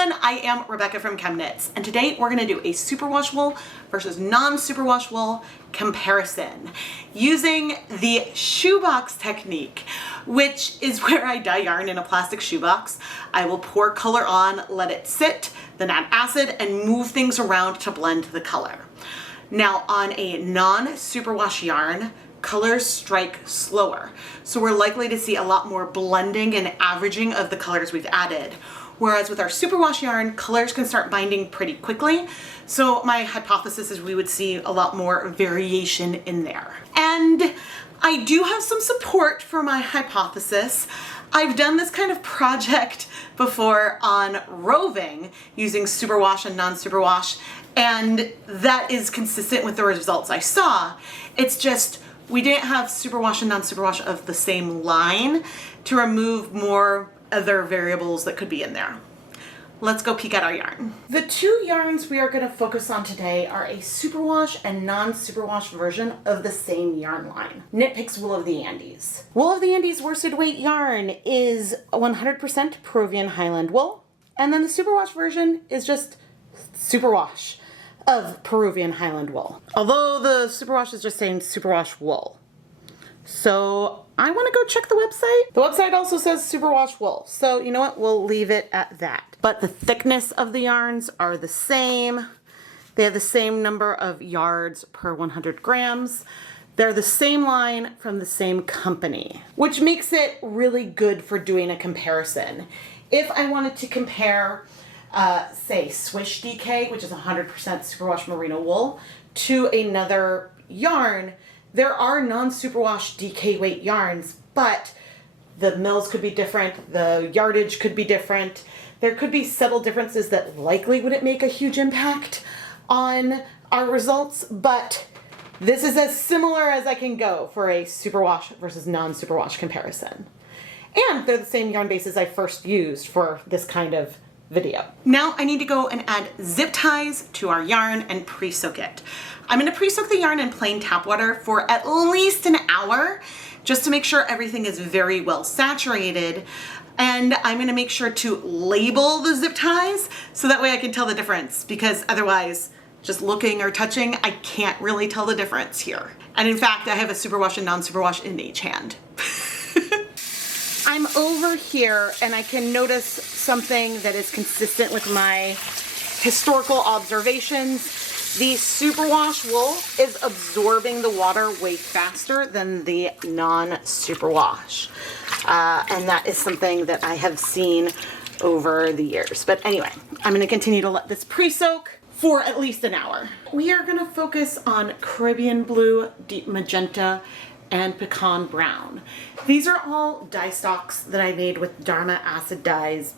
everyone, I am Rebecca from ChemKnits, and today we're going to do a superwash wool versus non-superwash wool comparison using the shoebox technique, which is where I dye yarn in a plastic shoebox. I will pour color on, let it sit, then add acid and move things around to blend the color. Now on a non-superwash yarn, colors strike slower, so we're likely to see a lot more blending and averaging of the colors we've added. Whereas with our superwash yarn, colors can start binding pretty quickly. So my hypothesis is we would see a lot more variation in there. And I do have some support for my hypothesis. I've done this kind of project before on roving using superwash and non-superwash, and that is consistent with the results I saw. It's just we didn't have superwash and non-superwash of the same line to remove more other variables that could be in there. Let's go peek at our yarn. The two yarns we are going to focus on today are a superwash and non-superwash version of the same yarn line. Knit Picks Wool of the Andes. Wool of the Andes worsted weight yarn is 100% Peruvian Highland wool, and then the superwash version is just superwash of Peruvian Highland wool. Although the superwash is just saying superwash wool. So I want to go check the website. The website also says superwash wool. So you know what? We'll leave it at that. But the thickness of the yarns are the same. They have the same number of yards per 100 grams. They're the same line from the same company, which makes it really good for doing a comparison. If I wanted to compare, say, Swish DK, which is 100% superwash merino wool, to another yarn, there are non-superwash DK weight yarns, but the mills could be different, the yardage could be different. There could be subtle differences that likely wouldn't make a huge impact on our results, but this is as similar as I can go for a superwash versus non-superwash comparison. And they're the same yarn bases I first used for this kind of video. Now I need to go and add zip ties to our yarn and pre-soak it. I'm going to pre-soak the yarn in plain tap water for at least an hour just to make sure everything is very well saturated. And I'm going to make sure to label the zip ties so that way I can tell the difference, because otherwise just looking or touching, I can't really tell the difference here. And in fact, I have a superwash and non-superwash in each hand. I'm over here and I can notice something that is consistent with my historical observations. The superwash wool is absorbing the water way faster than the non-superwash. And that is something that I have seen over the years. But anyway, I'm going to continue to let this pre-soak for at least an hour. We are going to focus on Caribbean Blue, Deep Magenta, and Pecan Brown. These are all dye stocks that I made with Dharma acid dyes.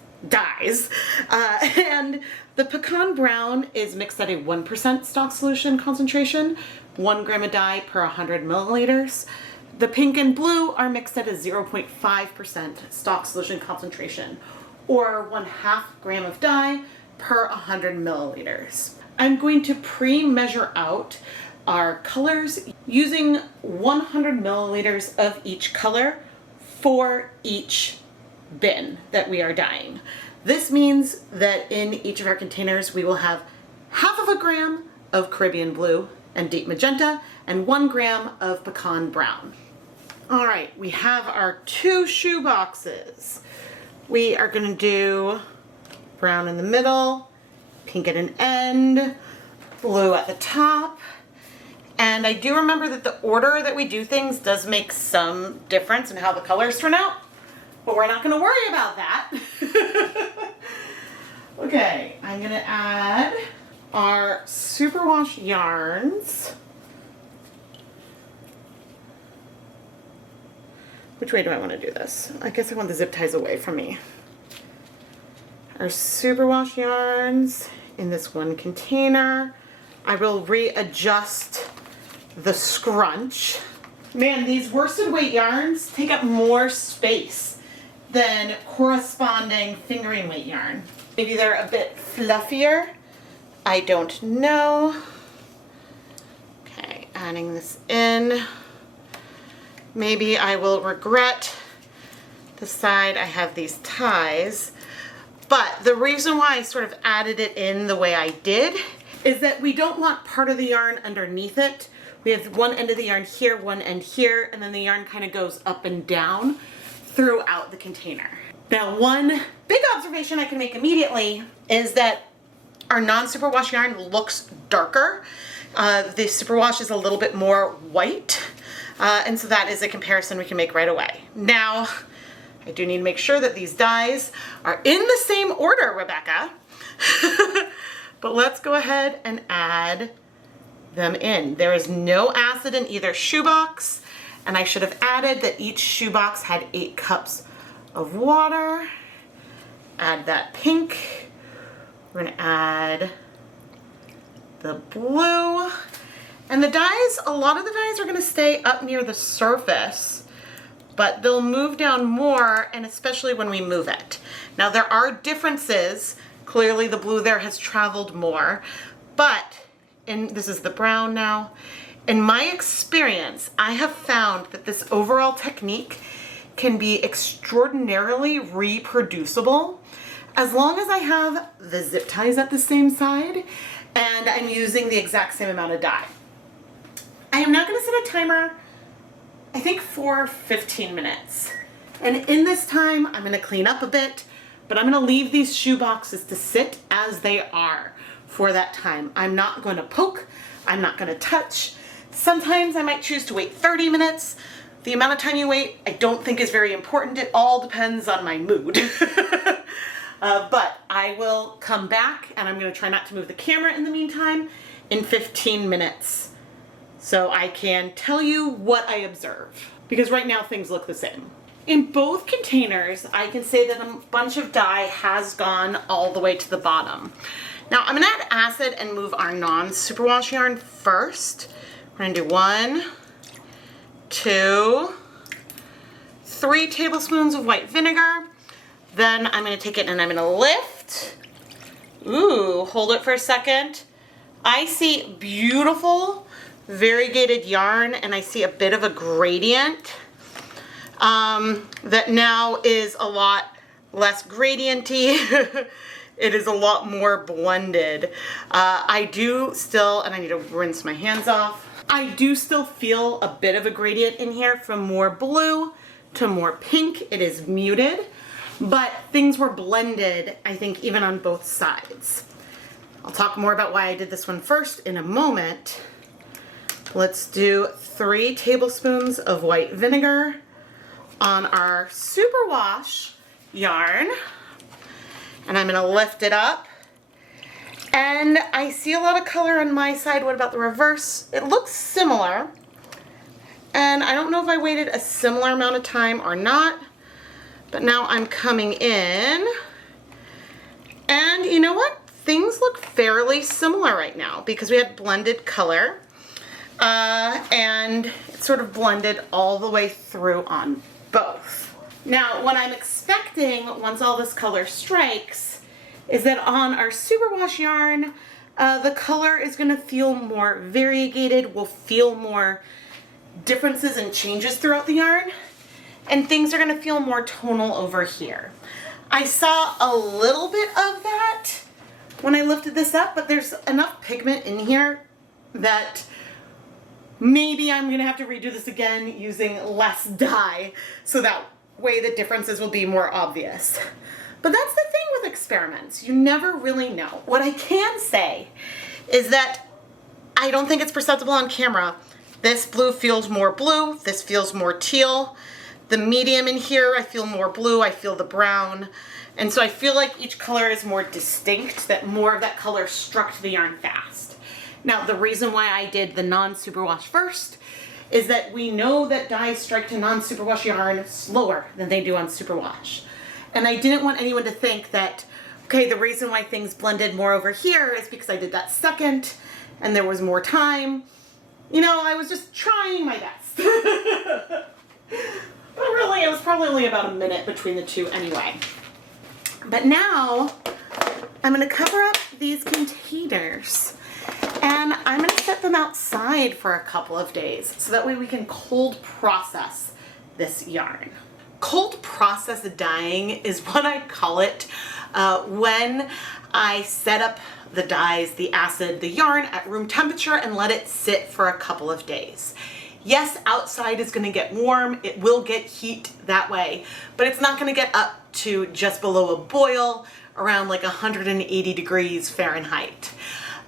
And the Pecan Brown is mixed at a 1% stock solution concentration, 1 gram of dye per 100 milliliters. The pink and blue are mixed at a 0.5% stock solution concentration, or 1/2 gram of dye per 100 milliliters. I'm going to pre-measure out our colors using 100 milliliters of each color for each bin that we are dyeing. This means that in each of our containers we will have 1/2 gram of Caribbean Blue and Deep Magenta and 1 gram of Pecan Brown. All right, we have our two shoe boxes. We are going to do brown in the middle, pink at an end, blue at the top. And I do remember that the order that we do things does make some difference in how the colors turn out, but we're not going to worry about that. Okay, I'm going to add our superwash yarns. Which way do I want to do this? I guess I want the zip ties away from me. Our superwash yarns in this one container. I will readjust the scrunch. Man, these worsted weight yarns take up more space than corresponding fingering weight yarn. Maybe they're a bit fluffier. I don't know. Okay, adding this in. Maybe I will regret the side I have these ties, But the reason why I sort of added it in the way I did is that we don't want part of the yarn underneath it. We have one end of the yarn here, one end here, and then the yarn kind of goes up and down throughout the container. Now, one big observation I can make immediately is that our non-superwash yarn looks darker. The superwash is a little bit more white, and so that is a comparison we can make right away. Now, I do need to make sure that these dyes are in the same order, Rebecca. But let's go ahead and add them in. There is no acid in either shoebox, and I should have added that each shoebox had 8 cups of water. Add that pink. We're gonna add the blue. And the dyes, a lot of the dyes are gonna stay up near the surface, but they'll move down more, and especially when we move it. Now there are differences. Clearly the blue there has traveled more, but this is the brown now. In my experience, I have found that this overall technique can be extraordinarily reproducible as long as I have the zip ties at the same side and I'm using the exact same amount of dye. I am now going to set a timer, I think for 15 minutes. And in this time, I'm going to clean up a bit, but I'm going to leave these shoe boxes to sit as they are for that time. I'm not going to poke, I'm not going to touch. Sometimes I might choose to wait 30 minutes. The amount of time you wait, I don't think is very important. It all depends on my mood. But I will come back, and I'm going to try not to move the camera in the meantime, in 15 minutes. So I can tell you what I observe, because right now things look the same. In both containers, I can say that a bunch of dye has gone all the way to the bottom. Now I'm going to add acid and move our non-superwash yarn first. We're going to do 1, 2, 3 tablespoons of white vinegar. Then I'm going to take it and I'm going to lift. Ooh, hold it for a second. I see beautiful variegated yarn, and I see a bit of a gradient that now is a lot less gradienty. It is a lot more blended. I do still, and I need to rinse my hands off, I do still feel a bit of a gradient in here from more blue to more pink. It is muted, but things were blended, I think, even on both sides. I'll talk more about why I did this one first in a moment. Let's do 3 tablespoons of white vinegar on our superwash yarn. And I'm gonna lift it up. And I see a lot of color on my side. What about the reverse? It looks similar. And I don't know if I waited a similar amount of time or not, but now I'm coming in. And you know what? Things look fairly similar right now because we had blended color. And it sort of blended all the way through on both. Now, what I'm expecting once all this color strikes is that on our superwash yarn, the color is going to feel more variegated. We'll feel more differences and changes throughout the yarn, and things are going to feel more tonal over here. I saw a little bit of that when I lifted this up, but there's enough pigment in here that maybe I'm going to have to redo this again using less dye so that way the differences will be more obvious. But that's the thing with experiments. You never really know. What I can say is that I don't think it's perceptible on camera. This blue feels more blue. This feels more teal. The medium in here, I feel more blue. I feel the brown. And so I feel like each color is more distinct, that more of that color struck to the yarn fast. Now, the reason why I did the non-superwash first is that we know that dyes strike to non-superwash yarn slower than they do on superwash. And I didn't want anyone to think that, okay, the reason why things blended more over here is because I did that second and there was more time. You know, I was just trying my best. But really, it was probably only about a minute between the two anyway. But now, I'm going to cover up these containers. And I'm going to set them outside for a couple of days so that way we can cold process this yarn. Cold process dyeing is what I call it. when I set up the dyes, the acid, the yarn at room temperature and let it sit for a couple of days. Yes, outside is going to get warm. It will get heat that way, but it's not going to get up to just below a boil around like 180 degrees Fahrenheit.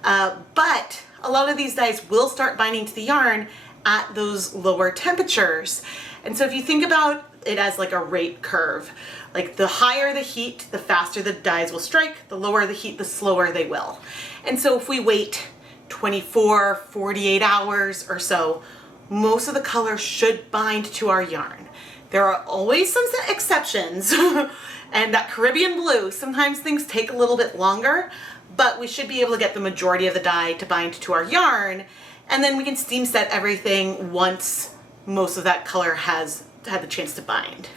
But a lot of these dyes will start binding to the yarn at those lower temperatures. And so if you think about it as like a rate curve, like the higher the heat, the faster the dyes will strike, the lower the heat, the slower they will. And so if we wait 24, 48 hours or so, most of the color should bind to our yarn. There are always some exceptions, and that Caribbean blue, sometimes things take a little bit longer, but we should be able to get the majority of the dye to bind to our yarn, and then we can steam set everything once most of that color has had the chance to bind.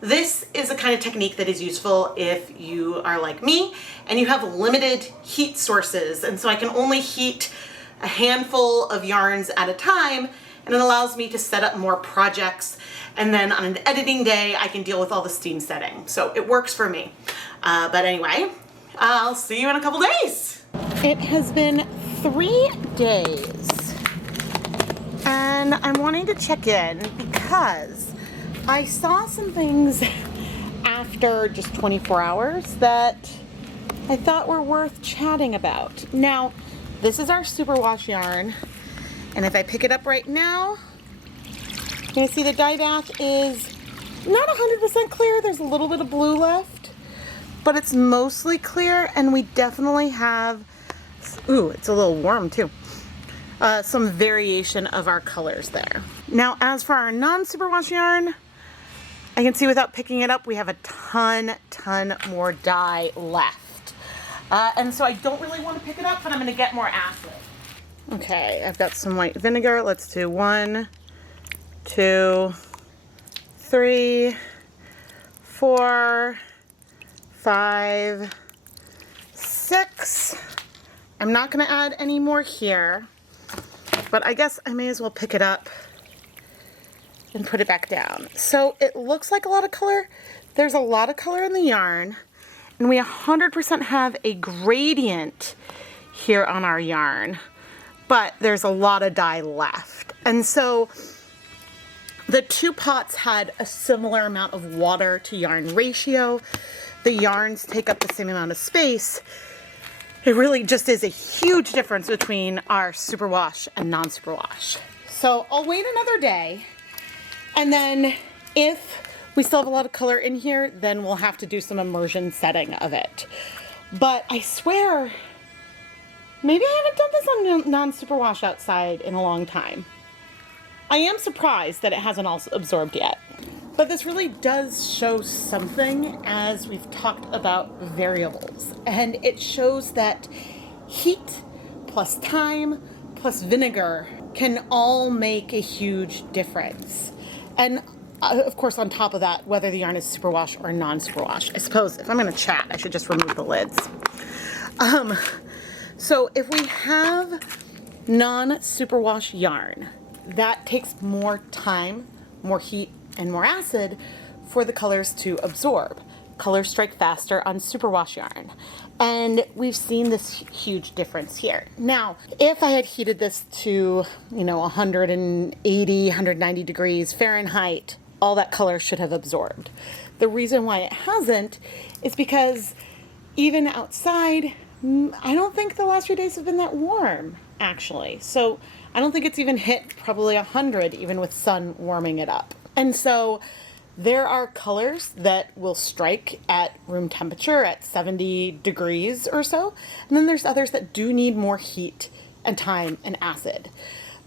This is a kind of technique that is useful if you are like me and you have limited heat sources, and so I can only heat a handful of yarns at a time, and it allows me to set up more projects, and then on an editing day I can deal with all the steam setting. So it works for me. But anyway, I'll see you in a couple days. It has been 3 days and I'm wanting to check in because I saw some things after just 24 hours that I thought were worth chatting about. Now, this is our superwash yarn, and if I pick it up right now, you're gonna see the dye bath is not 100% clear. There's a little bit of blue left, but it's mostly clear, and we definitely have, ooh, it's a little warm too, some variation of our colors there. Now, as for our non-superwash yarn, I can see without picking it up, we have a ton more dye left. And so I don't really want to pick it up, but I'm going to get more acid. Okay, I've got some white vinegar. Let's do 1, 2, 3, 4, 5, 6. I'm not going to add any more here, but I guess I may as well pick it up and put it back down. So it looks like a lot of color. There's a lot of color in the yarn, and we 100% have a gradient here on our yarn, but there's a lot of dye left. And so the 2 pots had a similar amount of water to yarn ratio. The yarns take up the same amount of space. It really just is a huge difference between our superwash and non-superwash. So I'll wait another day, and then if we still have a lot of color in here, then we'll have to do some immersion setting of it. But I swear, maybe I haven't done this on non-superwash outside in a long time. I am surprised that it hasn't all absorbed yet. But this really does show something as we've talked about variables. And it shows that heat plus time plus vinegar can all make a huge difference. And of course, on top of that, whether the yarn is superwash or non-superwash. I suppose if I'm going to chat, I should just remove the lids. So if we have non-superwash yarn, that takes more time, more heat, and more acid for the colors to absorb. Colors strike faster on superwash yarn. And we've seen this huge difference here. Now, if I had heated this to, 180, 190 degrees Fahrenheit, all that color should have absorbed. The reason why it hasn't is because even outside, I don't think the last few days have been that warm, actually. So I don't think it's even hit probably 100, even with sun warming it up. And so there are colors that will strike at room temperature at 70 degrees or so. And then there's others that do need more heat and time and acid.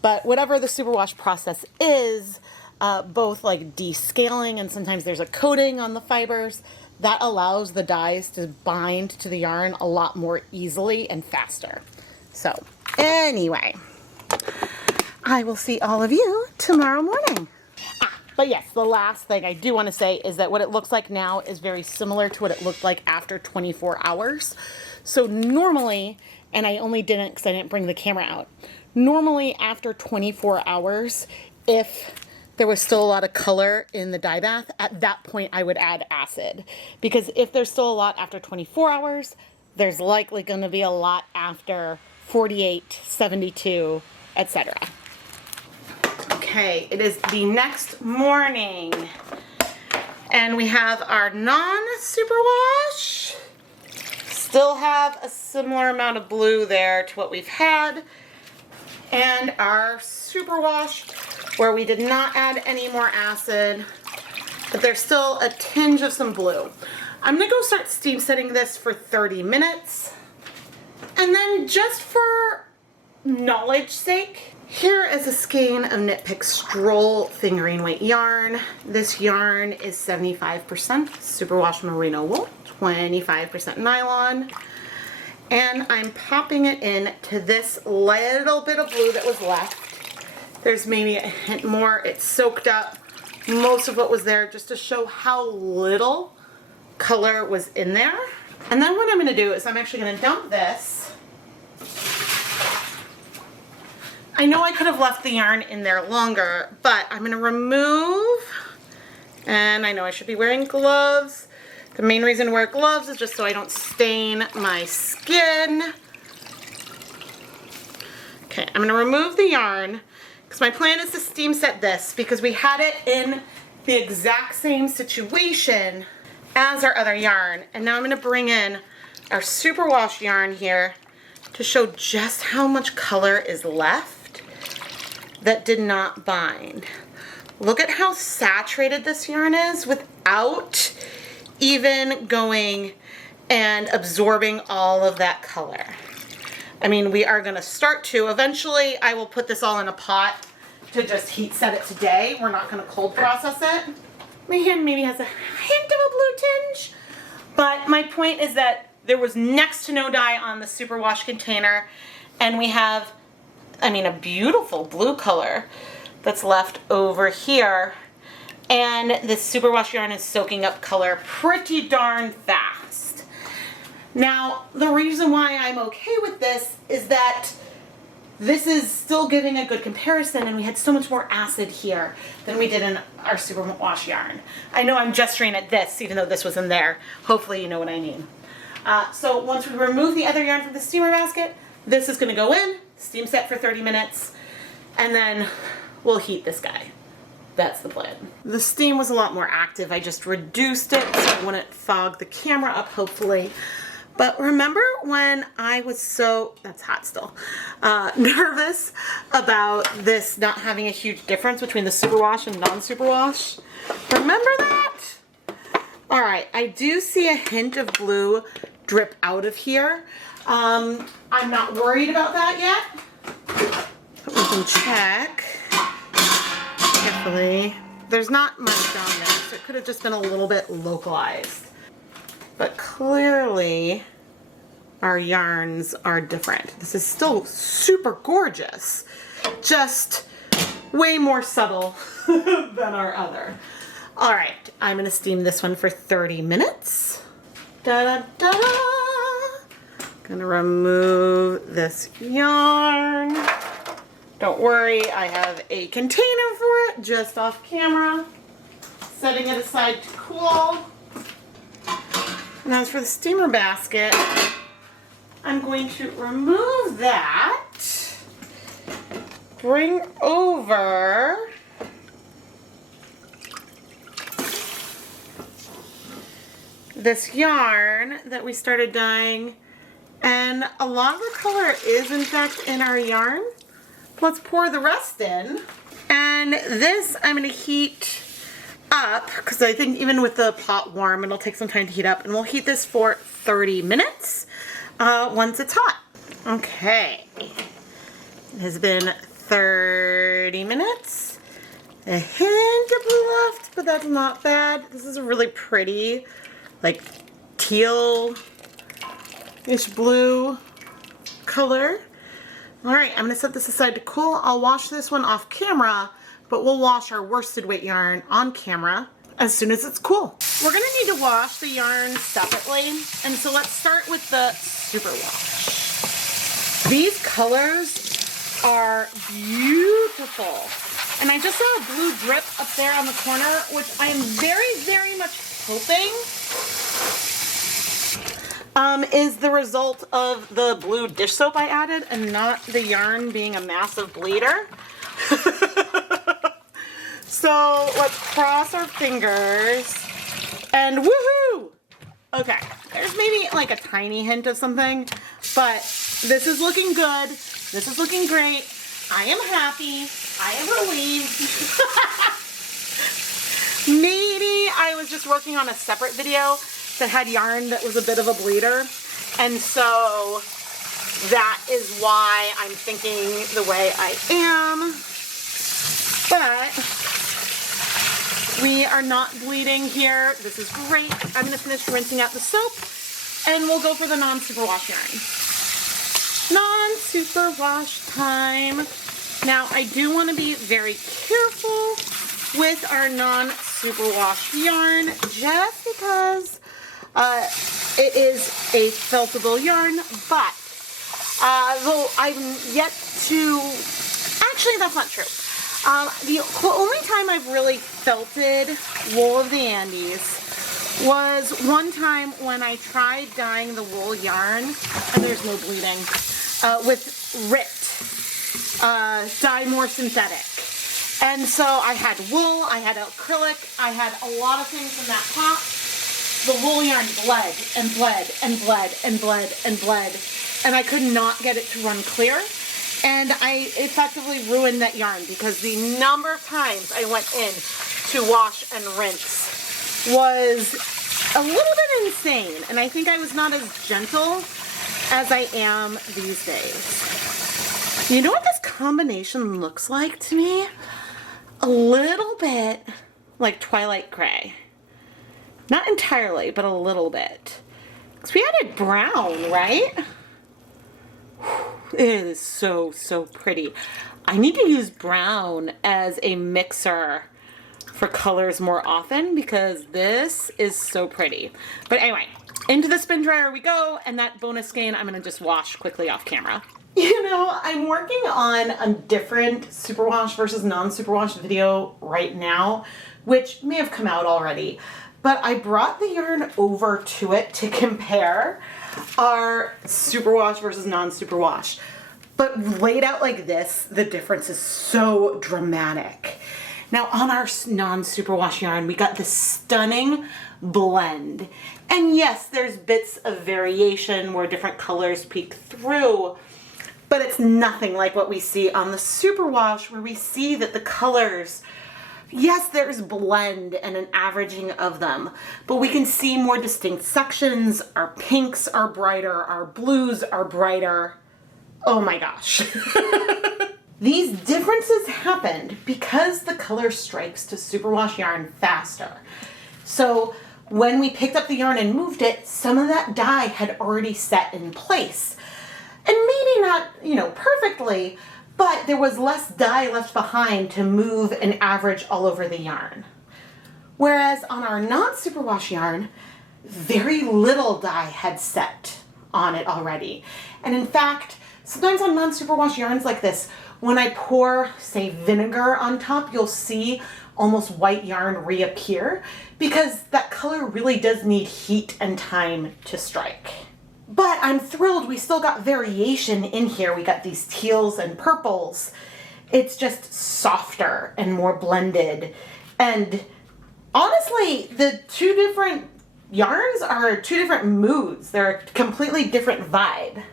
But whatever the superwash process is, both like descaling and sometimes there's a coating on the fibers, that allows the dyes to bind to the yarn a lot more easily and faster. So anyway, I will see all of you tomorrow morning. But yes, the last thing I do want to say is that what it looks like now is very similar to what it looked like after 24 hours. So normally, and I only didn't because I didn't bring the camera out, normally after 24 hours, if there was still a lot of color in the dye bath, at that point I would add acid. Because if there's still a lot after 24 hours, there's likely going to be a lot after 48, 72, etc. Okay, it is the next morning. And we have our non-superwash. Still have a similar amount of blue there to what we've had. And our superwash, where we did not add any more acid, but there's still a tinge of some blue. I'm gonna go start steam setting this for 30 minutes. And then just for knowledge sake, here is a skein of Knit Pick Stroll fingering weight yarn. This yarn is 75% superwash merino wool, 25% nylon. And I'm popping it in to this little bit of blue that was left. There's maybe a hint more. It's soaked up most of what was there just to show how little color was in there. And then what I'm going to do is I'm actually going to dump this. I know I could have left the yarn in there longer, but I'm going to remove, and I know I should be wearing gloves. The main reason to wear gloves is just so I don't stain my skin. Okay, I'm going to remove the yarn because my plan is to steam set this because we had it in the exact same situation as our other yarn. And now I'm going to bring in our superwash yarn here to show just how much color is left that did not bind. Look at how saturated this yarn is without even going and absorbing all of that color. I mean, we are going to start to. Eventually, I will put this all in a pot to just heat set it today. We're not going to cold process it. My hand maybe has a hint of a blue tinge, but my point is that there was next to no dye on the superwash container, and we have, I mean, a beautiful blue color that's left over here. And this superwash yarn is soaking up color pretty darn fast. Now, the reason why I'm okay with this is that this is still giving a good comparison, and we had so much more acid here than we did in our superwash yarn. I know I'm gesturing at this, even though this was in there. Hopefully you know what I mean. So once we remove the other yarn from the steamer basket, this is going to go in, steam set for 30 minutes, and then we'll heat this guy. That's the plan. The steam was a lot more active. I just reduced it so it wouldn't fog the camera up, hopefully. But remember when I was so, that's hot still, nervous about this not having a huge difference between the superwash and non-superwash? Remember that? All right, I do see a hint of blue drip out of here. I'm not worried about that yet. But we can check carefully. There's not much down there, so it could have just been a little bit localized. But clearly, our yarns are different. This is still super gorgeous, just way more subtle than our other. All right, I'm gonna steam this one for 30 minutes. Da-da-da-da. Gonna remove this yarn. Don't worry, I have a container for it just off camera. Setting it aside to cool. And as for the steamer basket, I'm going to remove that, bring over this yarn that we started dyeing, and a lot of the color is in fact in our yarn. Let's pour the rest in, and this I'm going to heat up because I think even with the pot warm it'll take some time to heat up, and we'll heat this for 30 minutes once it's hot. Okay, it has been 30 minutes. A hint of blue left, but that's not bad. This is a really pretty, like, teal-ish blue color. All right, I'm gonna set this aside to cool. I'll wash this one off camera, but we'll wash our worsted weight yarn on camera as soon as it's cool. We're gonna need to wash the yarn separately, and so let's start with the superwash. These colors are beautiful. And I just saw a blue drip up there on the corner, which I am very, very much hoping is the result of the blue dish soap I added and not the yarn being a massive bleeder. So let's cross our fingers and woohoo! Okay, there's maybe like a tiny hint of something, but this is looking good. This is looking great. I am happy. I am relieved. Maybe I was just working on a separate video that had yarn that was a bit of a bleeder, and so that is why I'm thinking the way I am. But we are not bleeding here. This is great. I'm going to finish rinsing out the soap, and we'll go for the non-superwash yarn. Non-superwash time. Now, I do want to be very careful with our non-superwash yarn, just because it is a feltable yarn, but though I'm yet to, actually that's not true. The only time I've really felted wool of the Andes was one time when I tried dyeing the wool yarn, and there's no bleeding, with RIT, dye more synthetic. And so I had wool, I had acrylic, I had a lot of things in that pot. The wool yarn bled and bled and bled and bled and bled, and I could not get it to run clear. And I effectively ruined that yarn because the number of times I went in to wash and rinse was a little bit insane. And I think I was not as gentle as I am these days. You know what this combination looks like to me? A little bit like Twilight Gray. Not entirely, but a little bit. Because we added brown, right? It is so, so pretty. I need to use brown as a mixer for colors more often because this is so pretty. But anyway, into the spin dryer we go, and that bonus skein I'm going to just wash quickly off camera. You know, I'm working on a different superwash versus non-superwash video right now, which may have come out already. But I brought the yarn over to it to compare our superwash versus non-superwash. But laid out like this, the difference is so dramatic. Now on our non-superwash yarn, we got this stunning blend. And yes, there's bits of variation where different colors peek through, but it's nothing like what we see on the superwash, where we see that the colors, yes, there's blend and an averaging of them, but we can see more distinct sections. Our pinks are brighter, our blues are brighter. Oh my gosh. These differences happened because the color strikes to superwash yarn faster. So when we picked up the yarn and moved it, some of that dye had already set in place. And maybe not, you know, perfectly, but there was less dye left behind to move and average all over the yarn. Whereas on our non-superwash yarn, very little dye had set on it already. And in fact, sometimes on non-superwash yarns like this, when I pour, say, vinegar on top, you'll see almost white yarn reappear because that color really does need heat and time to strike. But I'm thrilled we still got variation in here. We got these teals and purples. It's just softer and more blended. And honestly, the two different yarns are two different moods. They're a completely different vibe.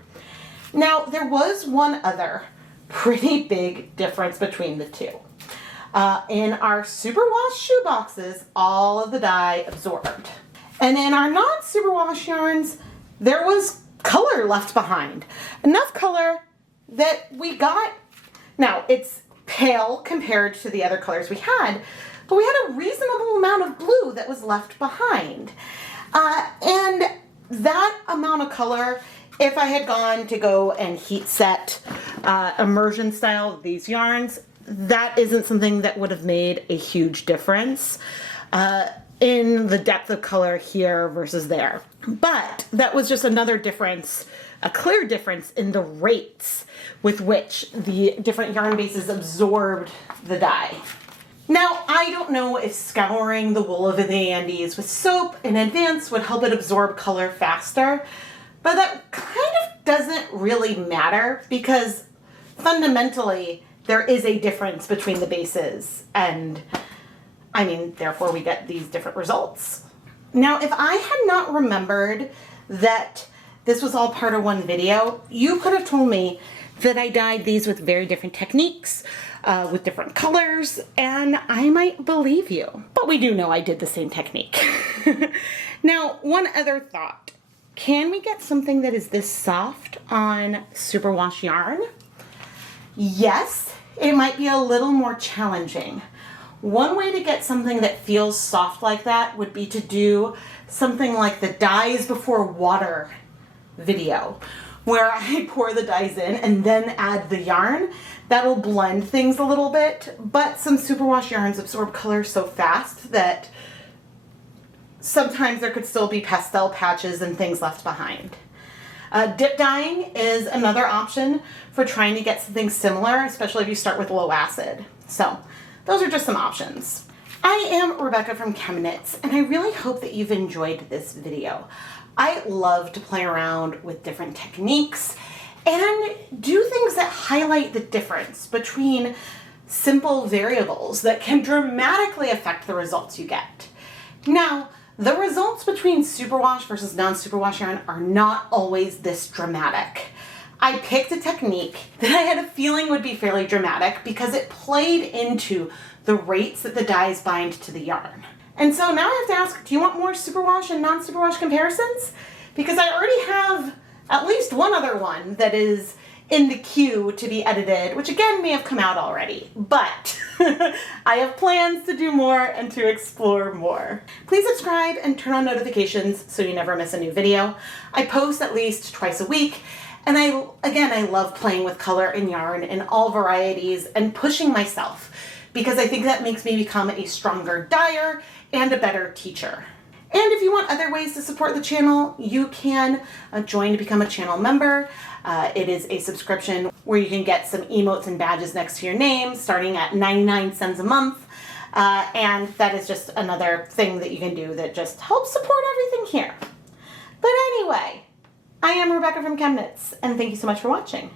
Now, there was one other pretty big difference between the two. In our superwash shoe boxes, all of the dye absorbed. And in our non-superwash yarns, there was color left behind. Enough color that we got, now it's pale compared to the other colors we had, but we had a reasonable amount of blue that was left behind. And that amount of color, if I had gone to go and heat set immersion style these yarns, that isn't something that would have made a huge difference in the depth of color here versus there. But that was just another difference, a clear difference in the rates with which the different yarn bases absorbed the dye. Now, I don't know if scouring the wool of the Andes with soap in advance would help it absorb color faster, but that kind of doesn't really matter because fundamentally there is a difference between the bases, and I mean, therefore we get these different results. Now, if I had not remembered that this was all part of one video, you could have told me that I dyed these with very different techniques, with different colors, and I might believe you. But we do know I did the same technique. Now, one other thought. Can we get something that is this soft on superwash yarn? Yes, it might be a little more challenging. One way to get something that feels soft like that would be to do something like the dyes before water video, where I pour the dyes in and then add the yarn. That'll blend things a little bit, but some superwash yarns absorb color so fast that sometimes there could still be pastel patches and things left behind. Dip dyeing is another option for trying to get something similar, especially if you start with low acid. So those are just some options. I am Rebecca from ChemKnits, and I really hope that you've enjoyed this video. I love to play around with different techniques and do things that highlight the difference between simple variables that can dramatically affect the results you get. Now, the results between superwash versus non-superwash yarn are not always this dramatic. I picked a technique that I had a feeling would be fairly dramatic because it played into the rates that the dyes bind to the yarn. And so now I have to ask, do you want more superwash and non-superwash comparisons? Because I already have at least one other one that is in the queue to be edited, which again may have come out already, but I have plans to do more and to explore more. Please subscribe and turn on notifications so you never miss a new video. I post at least twice a week, and I love playing with color and yarn in all varieties and pushing myself because I think that makes me become a stronger dyer and a better teacher. And if you want other ways to support the channel, you can join to become a channel member. It is a subscription where you can get some emotes and badges next to your name starting at 99 cents a month. And that is just another thing that you can do that just helps support everything here. But anyway, I am Rebecca from ChemKnits, and thank you so much for watching.